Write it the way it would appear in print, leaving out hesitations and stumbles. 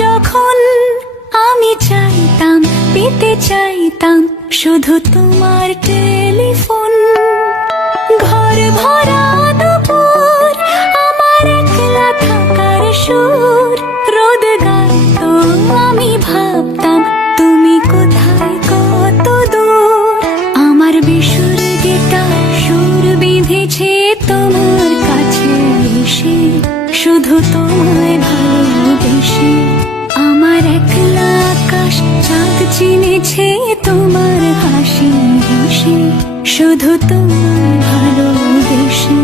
যখন আমি চাইতাম, পেতে চাইতাম শুধু তোমার টেলিফোন। ঘর ভরা দুপুর, আমার একলা থাকার সুর, রোদ গাইতো আমি ভাবতাম তুমি কোথায়, কত দূর। আমার বেসুর গিটার সুর বিঁধেছে তোমার কাছে এসে, শুধু তোমায় ভালোবেসে। আমার একলা আকাশ চাঁদ চিনেছে তোমার হাসি হেসে, শুধু তোমায় ভালোবেসে।